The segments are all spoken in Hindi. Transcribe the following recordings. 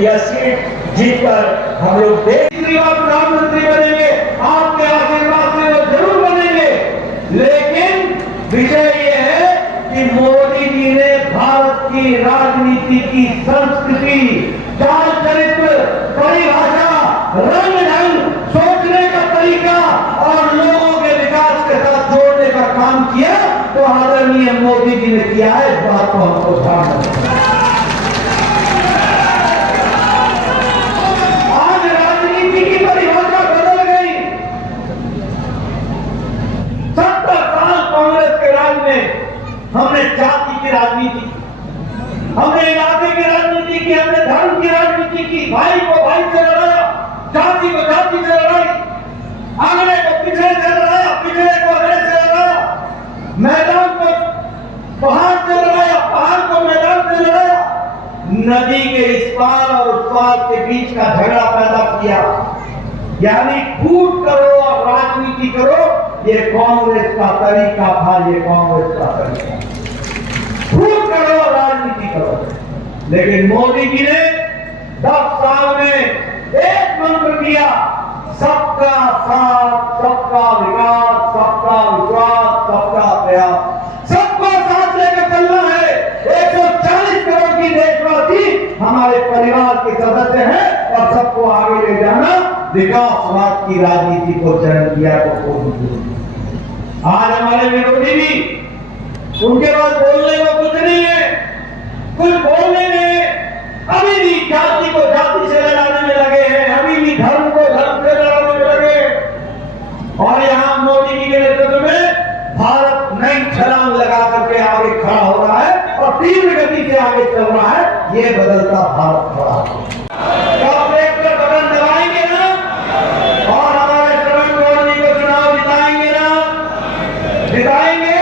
यह सीट जीतकर हम लोग प्रधानमंत्री बनेंगे, आपके आशीर्वाद से वो जरूर बनेंगे। लेकिन विषय ये है कि मोदी जी ने भारत की राजनीति की संस्कृति, चाल चरित्र, परिभाषा, रंग ढंग, सोचने का तरीका और लोगों के विकास के साथ जोड़ने का काम किया, तो आदरणीय मोदी जी ने किया है। इस बात को हमको ध्यान रखना है। आज राजनीति की परिभाषा बदल गई। 70 साल कांग्रेस के राज में हमने जाति की राजनीति की, हमने इलाके की राजनीति की, हमने धर्म की राजनीति की, भाई को भाई से लड़ाया, जाति को जाति से लड़ाई, अगले को पिछड़े से लड़ाया, पिछड़े को अगले से लड़ाया, मैदान को पहाड़ से लड़ाया, पहाड़ को मैदान से लड़ाया, नदी के इस पार और उस पार के बीच का झगड़ा पैदा किया। यानी फूट करो और राजनीति करो, ये कांग्रेस का तरीका था, ये कांग्रेस का तरीका। फूट करो और राजनीति करो। लेकिन मोदी जी ने 10 साल में एक मंत्र दिया, सबका साथ, सबका विकास, सबका विश्वास, सबका प्रयास। सबको साथ लेकर चलना है। 140 करोड़ की देशवासी हमारे परिवार के सदस्य हैं और सबको आगे ले जाना विकासवाद की राजनीति को जन्म दिया। आज हमारे विरोधी भी, उनके पास बोलने को कुछ नहीं है, कुछ बोलने में अभी भी जाति को जाति से लड़ाने में लगे हैं, अभी भी धर्म को धर्म से लड़ाने में लगे हैं। और यहाँ मोदी जी के नेतृत्व में भारत नई छलांग लगा करके आगे खड़ा हो रहा है और तीव्र गति से आगे चल रहा है। ये बदलता भारत खड़ा है। बटन दबाएंगे ना और हमारे श्रवण गौर जी को चुनाव जिताएंगे ना, जिताएंगे।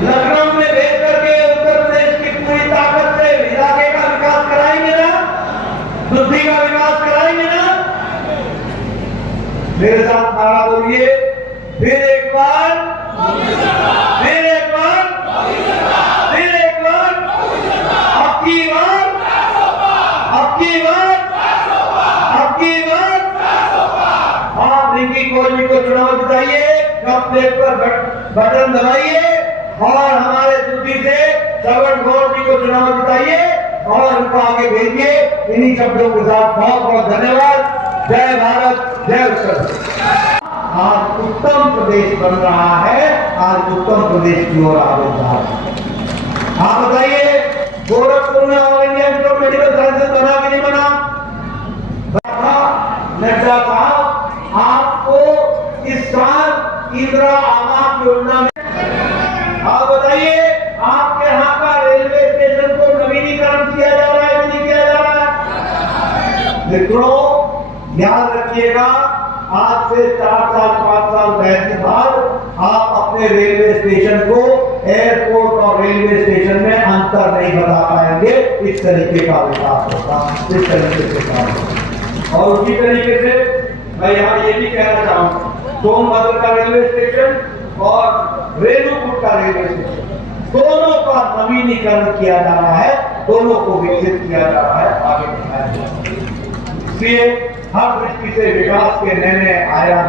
लखनऊ में भेज करके उत्तर प्रदेश की पूरी ताकत से इलाके का विकास कराएंगे ना, बुद्धि का विकास कराएंगे ना। मेरे साथ नारा बोलिए, फिर एक बार, फिर एक बार, फिर एक बार, अब की बार, अब की बार, अब की बार। आप रिंकी कोहली को चुनाव जिताइए, कप प्लेट पर बटन दबाइए और हमारे बुद्धि से श्रवण गौर जी को चुनाव जिताइए और उनको आगे भेजिए। इन्हीं शब्दों के साथ बहुत बहुत धन्यवाद। जय भारत, जय उत्तर। आज उत्तम प्रदेश बन रहा है, आज उत्तम प्रदेश की ओर आगे बढ़ रहा है। आप बताइए, गोरखपुर में all India institute of medical sciences बना कि नहीं बना? नड्डा साहब, आपको इस साल इंदिरा आवास योजना में, आप बताइए, आपके यहाँ का रेलवे स्टेशन को नवीनीकरण किया जा रहा है कि नहीं किया जा रहा है? मित्रों, याद रखिएगा, आज से 4 साल 5 साल बाद आप अपने रेलवे स्टेशन को एयरपोर्ट और रेलवे स्टेशन में अंतर नहीं बता पाएंगे। इस तरीके का विकास होगा, इस तरीके से काम होगा। और उसी तरीके से मैं यहाँ ये भी कहना चाहूँगा, सोनभद्र का रेलवे स्टेशन और रेणुकूट का रेलवे स्टेशन, दोनों का नवीनीकरण किया जा रहा है, दोनों को विकसित किया जा रहा है, आगे बढ़ाया जा रहा है। इसलिए हर दृष्टि से विकास के नए नए आयाम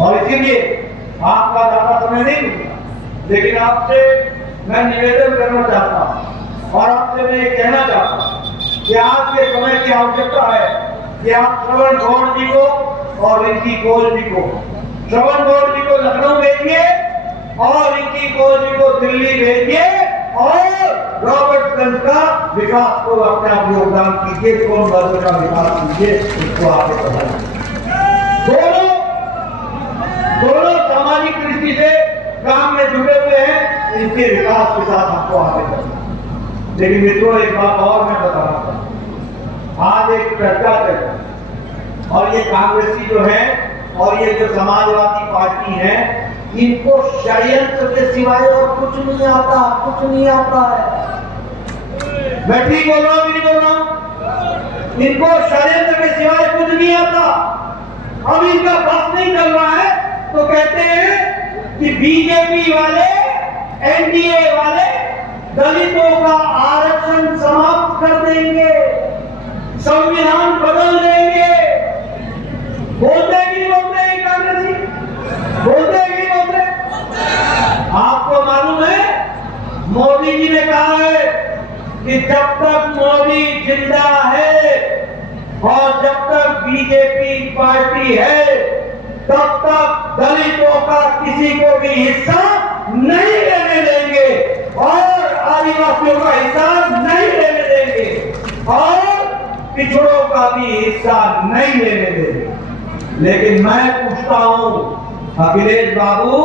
और इसीलिए आपका ज्यादा समय नहीं मिलता, लेकिन आपसे मैं निवेदन करना चाहता हूँ और आपसे मैं ये कहना चाहता हूँ कि आज के समय की आवश्यकता है कि आप श्रवण गौर जी को और रिंकी कोहल जी को, श्रवण गौर जी को लखनऊ भेजिए और रिंकी कोहल जी को दिल्ली भेजिए और रॉबर्ट्सगंज का विकास को अपने आप योगदान कीजिए, सोनभद्र का विकास कीजिए, इसको आगे बढ़ाइए। दोनों सामाजिक दृष्टि से काम में जुड़े हुए हैं, इनके विकास के साथ हमको आगे बढ़ना। लेकिन मित्रों, एक बात और मैं बताना चाहूँ, आज एक चर्चा चल और ये कांग्रेसी जो है और ये जो समाजवादी पार्टी है, इनको षड्यंत्र के सिवाय और कुछ नहीं आता, कुछ नहीं आता है। मैं ठीक बोल रहा हूँ, नहीं बोल रहा हूँ? इनको षड्यंत्र के सिवाय कुछ नहीं आता। अब इनका बस नहीं चल रहा है तो कहते हैं कि बीजेपी वाले, एनडीए वाले दलितों का आरक्षण समाप्त कर देंगे। संविधान बदल देंगे। बोलते कि नहीं बोलते कांग्रेसी? बोलते कि नहीं बोलते? आपको मालूम है मोदी जी ने कहा है कि जब तक मोदी जिंदा है और जब तक बीजेपी पार्टी है तब तक दलितों का किसी को भी हिस्सा नहीं लेने देंगे और आदिवासियों का हिस्सा नहीं लेने देंगे और पिछड़ों का भी हिस्सा नहीं लेने देंगे। लेकिन मैं पूछता हूं अखिलेश बाबू,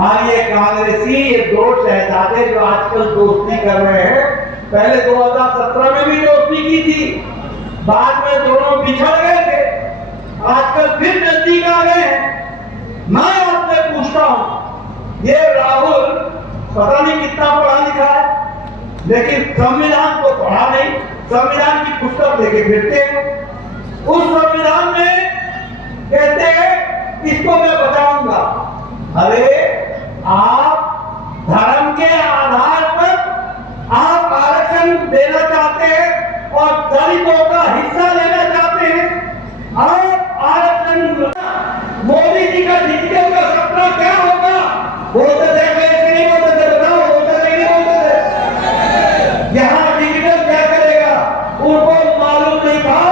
आज ये कांग्रेसी ये दो शहजादे जो आजकल दोस्ती कर रहे हैं, पहले 2017 में भी दोस्ती की थी, बाद में दोनों बिछड़ गए थे, आजकल फिर नजदीक आ गए हैं। मैं आपसे पूछता हूं ये राहुल पता नहीं कितना पढ़ा लिखा है, लेकिन संविधान को पढ़ा नहीं, संविधान की पुस्तक लेके फिरते हैं। उस संविधान में कहते हैं इसको मैं बचाऊंगा। अरे आप धर्म के आधार पर आप आरक्षण देना चाहते हैं और दलितों का हिस्सा लेना चाहते हैं। आप आरक्षण मोदी जी का डिजिटल का सपना क्या होगा? बोलते थे नहीं बोलते थे, बताओ बोलते थे नहीं बोलते थे? यहाँ डिजिटल क्या करेगा उनको मालूम नहीं था,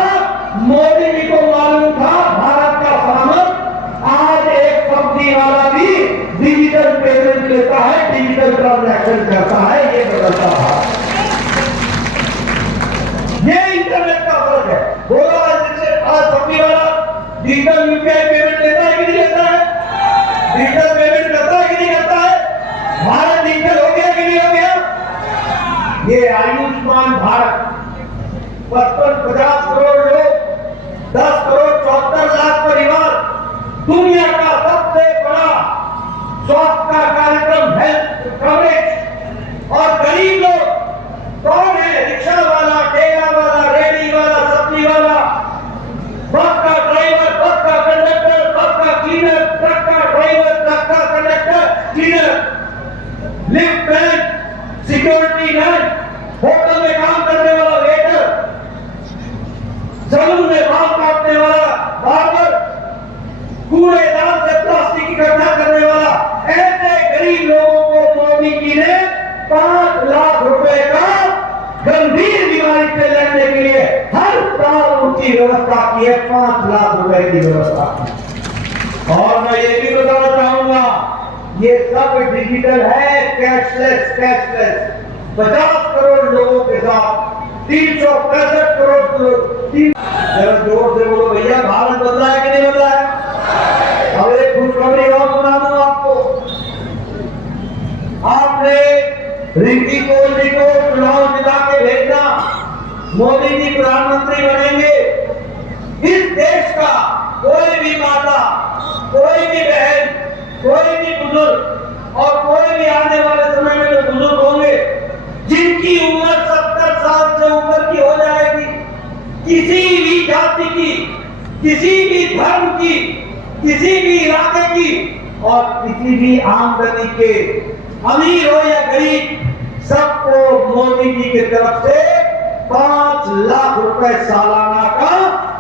मोदी जी को मालूम था। भारत का सामर्थ आज एक सब्जी वाला भी डिजिटल पेमेंट लेता है, डिजिटल ट्रांजैक्शन करता है, ये बदलता था। ये इंटरनेट का फर्क है। बोला आज सब्जी वाला डिजिटल यूपीआई पेमेंट लेता है कि नहीं लेता है? डिजिटल पेमेंट करता है कि नहीं करता है? भारत डिजिटल हो गया कि नहीं हो गया? ये आयुष्मान भारत 55-50 करोड़ लोग, 10 करोड़ 74 लाख परिवार, दुनिया का सबसे बड़ा स्वास्थ्य का कार्यक्रम हेल्थ कवरेज। और गरीब लोग कौन है? रिक्शा वाला, ठेला वाला, रेडी वाला, सब्जी वाला, बस का ड्राइवर, बस का कंडक्टर, बस का क्लीनर, ट्रक का ड्राइवर, ट्रक का conductor, cleaner, lift man, security man, hotel में काम करने वाला वेटर, सलून में बाल काटने वाला बार्बर, कूड़ेदान से प्लास्टिक इकट्ठा करने वाला, ऐसे गरीब लोगों को मोदी जी ने 5 लाख रुपए का गंभीर बीमारी से लड़ने के लिए हर साल उनकी व्यवस्था की है, 5 लाख रुपए की व्यवस्था की। और मैं ये भी बताना चाहूंगा ये सब डिजिटल है, कैशलेस। 50 करोड़ लोगों के साथ 365 करोड़ लोग। जरा जोर से बोलो भैया, भारत बदला है कि नहीं बदला है? अब एक खुशखबरी और सुना दूं आपको। आपने रिंकी कोल जी को चुनाव जिता के भेजना, मोदी जी प्रधानमंत्री बनेंगे। इस देश का कोई भी माता, कोई भी बहन, कोई भी बुजुर्ग और कोई भी आने वाले समय में जो बुजुर्ग होंगे जिनकी उम्र 70 साल से ऊपर की हो जाएगी, किसी भी जाति की, किसी भी धर्म की, किसी भी इलाके की और किसी भी आमदनी के, अमीर हो या गरीब, सबको मोदी जी की तरफ से 5 लाख रुपए सालाना का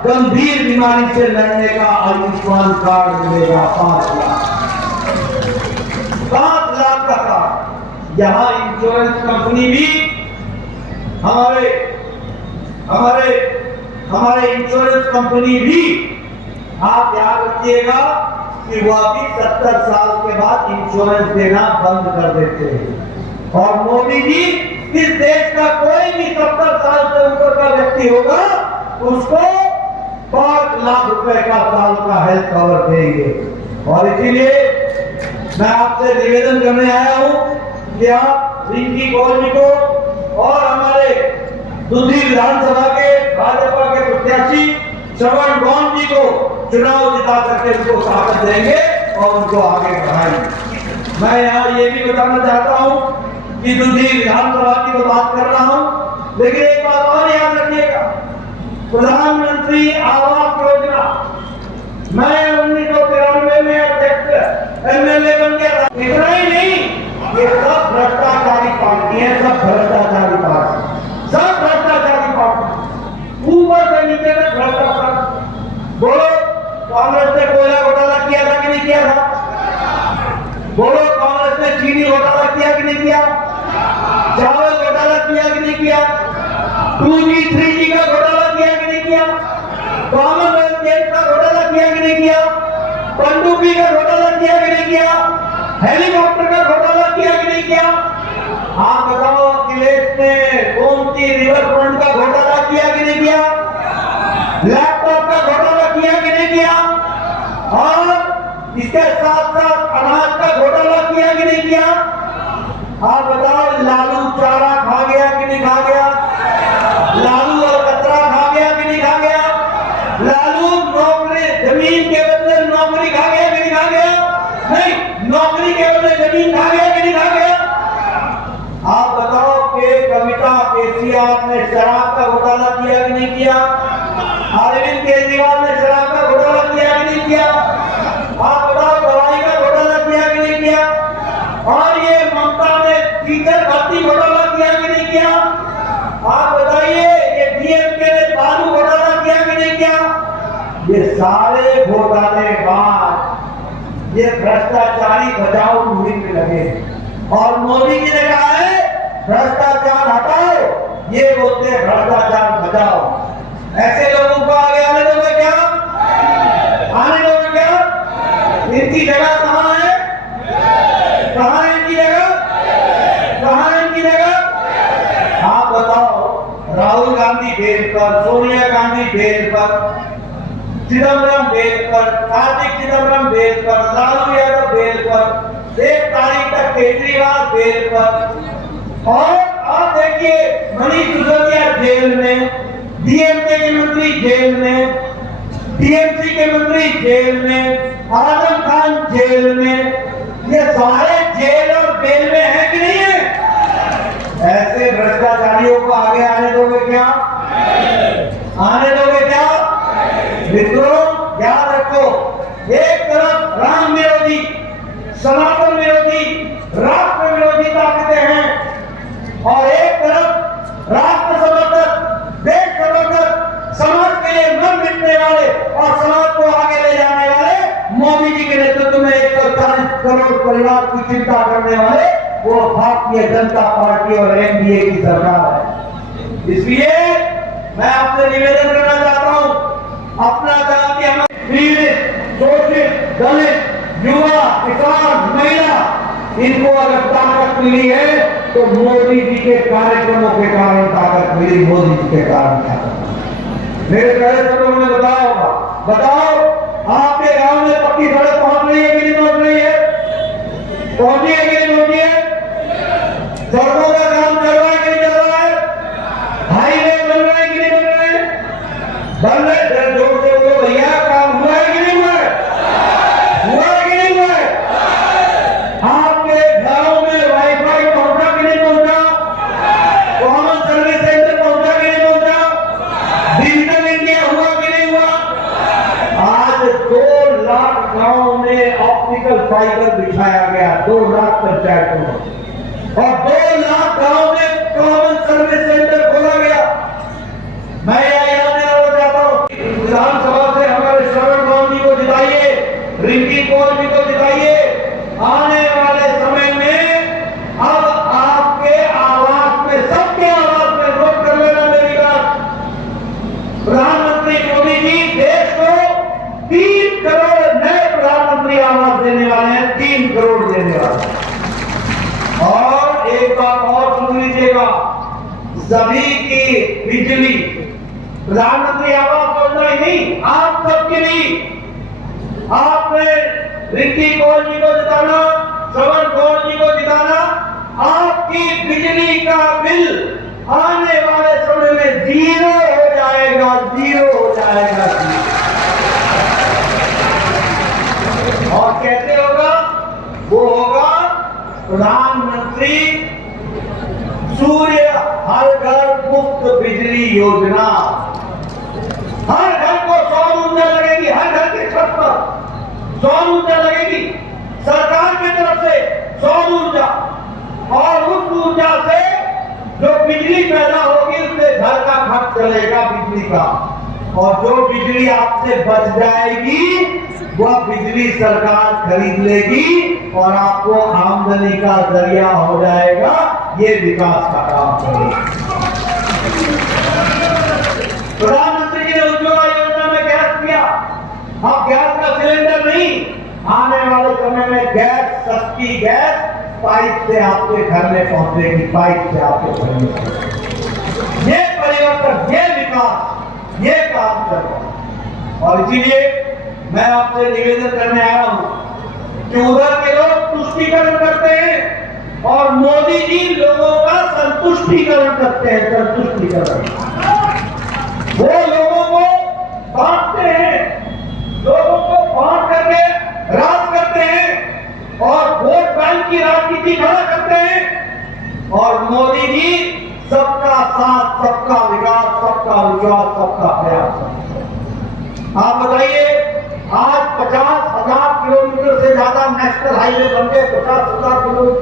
गंभीर बीमारी से लड़ने का आयुष्मान कार्ड मिलेगा। 5 लाख का कार्ड। यहां इंश्योरेंस कंपनी भी हमारे इंश्योरेंस कंपनी भी, आप याद रखिएगा कि वह भी 70 साल के बाद इंश्योरेंस देना बंद कर देते हैं। और मोदी जी इस देश का कोई भी 70 साल से ऊपर का व्यक्ति होगा उसको 5 लाख रुपए का साल का हेल्थ कवर देंगे। और इसीलिए मैं आपसे निवेदन करने आया हूं कि आप रिंकी कौल जी को और हमारे दूसरी विधानसभा के भाजपा के प्रत्याशी श्रवण गौंड जी को चुनाव जिता करके उनको ताकत देंगे और उनको आगे बढ़ाएंगे। मैं यहाँ ये भी बताना चाहता हूँ कि दूसरी विधानसभा की तो बात कर रहा हूँ, लेकिन एक बात और याद रखिएगा, प्रधानमंत्री आवास योजना, मैं 1993 में अध्यक्ष एमएलए बन गया था। इतना ही नहीं, ये सब भ्रष्टाचारी पार्टी है, सब भ्रष्टाचारी पार्टी, सब भ्रष्टाचारी पार्टी। चीनी घोटाला किया कि नहीं किया? चावल घोटाला किया कि नहीं किया? 2G 3G का घोटाला किया कि नहीं किया? कॉमनवेल्थ गेम्स का घोटाला किया कि नहीं किया? पनडुब्बी का घोटाला किया कि नहीं किया? हेलीकॉप्टर का घोटाला किया कि नहीं किया? आप बताओ, अखिलेश ने गोमती रिवर फ्रंट का घोटाला किया कि नहीं किया? लैपटॉप का घोटाला किया कि नहीं किया? और इसके साथ साथ अनाज का घोटाला किया कि नहीं किया? आप बताओ, लालू चारा खा गया कि नहीं खा गया? लालू और कचरा खा गया कि नहीं खा गया? लालू नौकरी, जमीन के बदले नौकरी खा गया कि नहीं खा गया? नहीं, नौकरी के बदले जमीन खा गया कि नहीं खा गया? आप बताओ कि कविता केसीआर ने शराब का घोटाला किया कि नहीं किया? अरविंद केजरीवाल ने शराब का घोटाला किया कि नहीं किया? आप बताओ, दवाई का घोटाला किया कि नहीं किया? और ये ममता ने टीचर भर्ती घोटाला किया कि नहीं किया? आप बताइए, ये डीएमके ने बालू घोटाला किया कि नहीं किया? ये सारे घोटाले बाद ये भ्रष्टाचारी बचाओ मुहिम में लगे और मोदी जी ने कहा है भ्रष्टाचार हटाओ, ये बोलते हैं भ्रष्टाचार बचाओ। ऐसे लोगों को आगे आने दोगे क्या? आने दोगे क्या? इनकी जगह कहां है? कहां है इनकी जगह? कहां है इनकी जगह? आप बताओ, राहुल गांधी बेल पर, सोनिया गांधी बेल पर, चिदम्बरम बेल पर, कार्तिक चिदम्बरम बेल पर, लालू यादव बेल पर, 1 तारीख तक केजरीवाल बेल पर, और आप देखिए मनीष सिसोदिया जेल में, डीएमके के मंत्री जेल में, टीएमसी के मंत्री जेल में, आजम खान जेल में, ये सारे जेल और बेल में है कि नहीं है? ऐसे भ्रष्टाचारियों को आगे आने दोगे क्या? आने दोगे क्या? मित्रों, याद रखो, एक तरफ राम विरोधी, सनातन विरोधी, राष्ट्र विरोधी ताकतें हैं और एक तरफ राष्ट्र समर्थक, देश समर्थक, समाज के लिए मर मिटने वाले और समाज को आगे ले जाने वाले मोदी जी के नेतृत्व में 140 करोड़ परिवार की चिंता करने वाले वो भारतीय जनता पार्टी और एनडीए की सरकार है। इसलिए मैं आपसे निवेदन करना चाहता हूं, अपना जाति हम पीड़ित, शोषित, दलित, युवा, किसान, महिला, इनको अगर ताकत मिली है तो मोदी जी के कार्यक्रमों के कारण ताकत मिली, मोदी जी के कारण ताकत। मेरे पहले सब लोगों ने बताया होगा, बताओ आपके गांव में पक्की सड़क पहुंच रही है कि नहीं पहुंच रही है? पहुंची है कि नहीं पहुंची है? सड़कों का काम चल रहा है कि नहीं चल रहा है? हाईवे बन रहे हैं कि नहीं बन रहे हैं? बन रहे, जोर से बोलो भैया, काम हुआ है कि नहीं हुआ है? हुआ है कि नहीं हुआ है? आपके गांव में वाईफाई पहुंचा कि नहीं पहुंचा? कॉमन सर्विस सेंटर पहुंचा कि नहीं पहुंचा? डिजिटल इंडिया हुआ कि नहीं हुआ? आज 2 लाख गांव में ऑप्टिकल फाइबर बिछाया गया, 2 लाख पंचायतों में, और 2 लाख गांव में कॉमन सर्विस सेंटर खोला गया। मैं याद दिलाना चाहता हूं, विधानसभा से हमारे शरण गांव जी को जिताइए, रिंकी कौर जी को जिताइए। आने वाले समय में अब आपके आवास में, सबके आवास में, नोट कर लेना मेरी बात, प्रधानमंत्री मोदी जी देश को 3 करोड़ नए प्रधानमंत्री आवास देने वाले हैं, 3 करोड़ देने वाले हैं। और एक बात और सुन लीजिएगा, सभी की बिजली, प्रधानमंत्री आवास योजना ही नहीं, आप सबके लिए, आपने रिंकी कौर जी को जिताना, श्रवण कौर जी को जिताना, आपकी बिजली का बिल आने वाले समय में 0 हो जाएगा, 0 हो जाएगा। और कैसे होगा? वो होगा प्रधानमंत्री सूर्य हर घर मुफ्त बिजली योजना। हर घर को सौर ऊर्जा लगेगी, हर घर के छत पर सौर ऊर्जा लगेगी, सरकार की तरफ से सौर ऊर्जा, और उस ऊर्जा से जो बिजली पैदा होगी उससे घर का खर्च चलेगा बिजली का, और जो बिजली आपसे बच जाएगी वह बिजली सरकार खरीद लेगी और आपको आमदनी का जरिया हो जाएगा। ये विकास का काम करेगी। प्रधानमंत्री जी ने उज्ज्वला योजना में गैस दिया। अब गैस का सिलेंडर नहीं, आने वाले समय में गैस, सस्ती गैस पाइप से आपके घर में पहुंचेगी, पाइप से आपके घर में। ये परिवर्तन, ये विकास, ये काम कर रहा है। और इसीलिए मैं आपसे निवेदन करने आया हूं कि उधर के लोग तुष्टीकरण करते हैं और मोदी जी लोगों का संतुष्टीकरण करते हैं। संतुष्टीकरण, वो लोगों को बांटते हैं, लोगों को बांट करके राज करते हैं और वोट बैंक की राजनीति खड़ा करते हैं। और मोदी जी सबका साथ, सबका विकास, सबका विश्वास, सबका प्रयास। आप बताइए, आज 50,000 किलोमीटर से ज्यादा नेशनल हाईवे बन गए। 50,000 किलोमीटर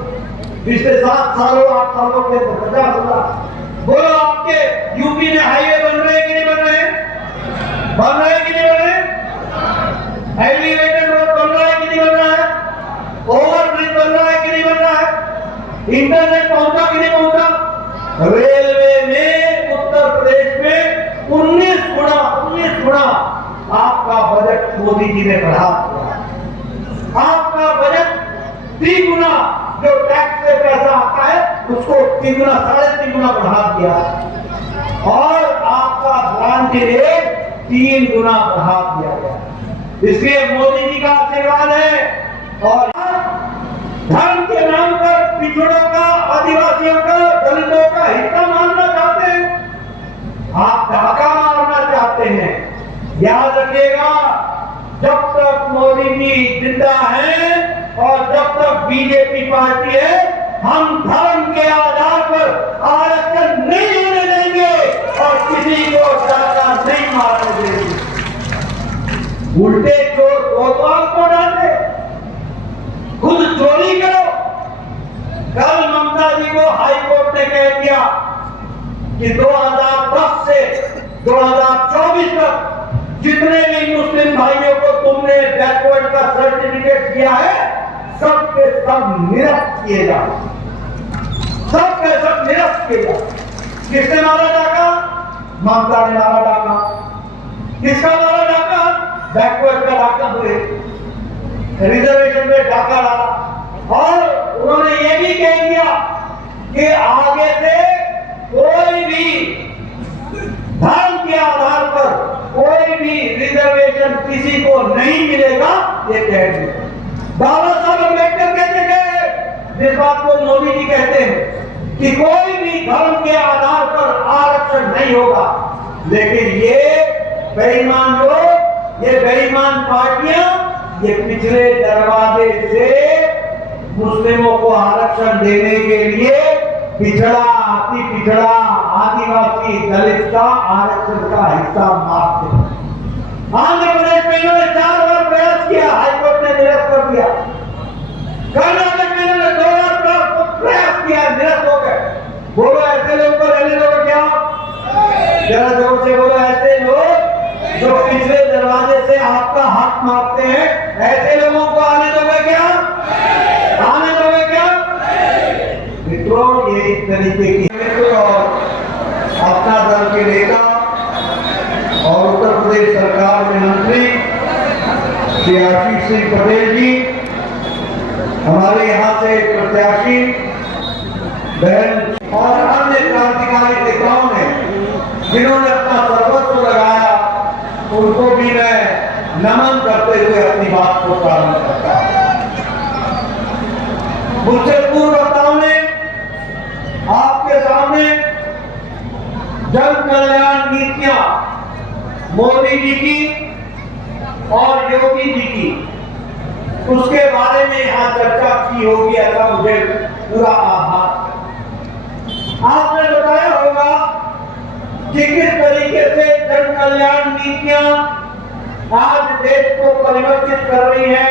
पिछले 7 सालों 8 सालों के 50,000। बोलो, आपके यूपी में हाईवे बन रहे हैं कि नहीं बन रहे हैं? बन रहे हैं कि नहीं बन रहे? एलिवेटेड रोड बन रहा है कि नहीं बन रहा है? ओवरब्रिज बन रहा है कि नहीं बन रहा है? इंटरनेट पहुंचा कि नहीं पहुंचा? रेलवे में उत्तर प्रदेश में 19 गुना आपका बजट मोदी जी ने बढ़ा दिया। आपका बजट 3 गुना, जो टैक्स से पैसा आता है उसको 3 गुना, 3.5 गुना बढ़ा दिया। और आपका ग्रांट रेट 3 गुना बढ़ा दिया गया। इसलिए मोदी जी का आशीर्वाद है। और धर्म के नाम पर पिछड़ों का, आदिवासियों का, दलितों का हिस्सा मानना चाहते हैं, आप धक्का मारना चाहते हैं। याद रखिएगा, जब तक मोदी जी जिंदा हैं और जब तक बीजेपी पार्टी है, हम धर्म के आधार पर आरक्षण नहीं होने देंगे और किसी को धक्का नहीं मारने देंगे। उल्टे चोर कोतवाल को डांटे, खुद चोरी करो। कल ममता जी को हाईकोर्ट ने कह दिया कि 2010 से 2024 तक जितने भी मुस्लिम भाइयों को तुमने बैकवर्ड का सर्टिफिकेट दिया है, सबके सब निरस्त किए जाओ, सबके सब निरस्त किए जाओ। किसने मारा डाका? ममता ने मारा डाका। किसका मारा डाका? बैकवर्ड का डाका हुए, रिजर्वेशन में डाका डाला। और उन्होंने ये भी कह दिया कि आगे से कोई भी धर्म के आधार पर कोई भी रिजर्वेशन किसी को नहीं मिलेगा, ये कह दिया। बाबा साहब अम्बेडकर कहते थे, जिस बात को मोदी जी कहते हैं कि कोई भी धर्म के आधार पर आरक्षण नहीं होगा। लेकिन ये बेईमान लोग, ये बेईमान पार्टियां, ये पिछले दरवाजे से मुस्लिमों को आरक्षण देने के लिए पिछड़ा, अति पिछड़ा, आदिवासी, दलित का आरक्षण का हिस्सा मारते हैं। आंध्र प्रदेश में इन्होंने 4 बार प्रयास किया, हाईकोर्ट ने निरस्त कर दिया। कर्नाटक में इन्होंने 2 बार प्रयास किया, निरस्त हो गए। बोलो, ऐसे लोगों को रहने दोगे क्या? जरा जोर से बोलो, ऐसे लोग जो पिछले दरवाजे से आपका हक मारते हैं, ऐसे लोगों को आने दोगे क्या? आने दोगे क्या? मित्रों, ये इस तरीके की और अपना दल के नेता और उत्तर प्रदेश सरकार में मंत्री श्री आशीष सिंह पटेल जी, हमारे यहाँ से प्रत्याशी बहन और अन्य क्रांतिकारी नेताओं ने जिन्होंने अपना सर्वस्व लगाया, उनको भी मैं नमन करते हुए अपनी बात को प्रारंभ करता हूं। मुझसे पूर्व वक्ताओं ने आपके सामने जन कल्याण नीतियां मोदी जी की और योगी जी की, उसके बारे में यहां चर्चा की होगी, ऐसा मुझे पूरा आभास है। आपने बताया होगा कि किस तरीके से जन कल्याण नीतियां आज देश को परिवर्तित कर रही है।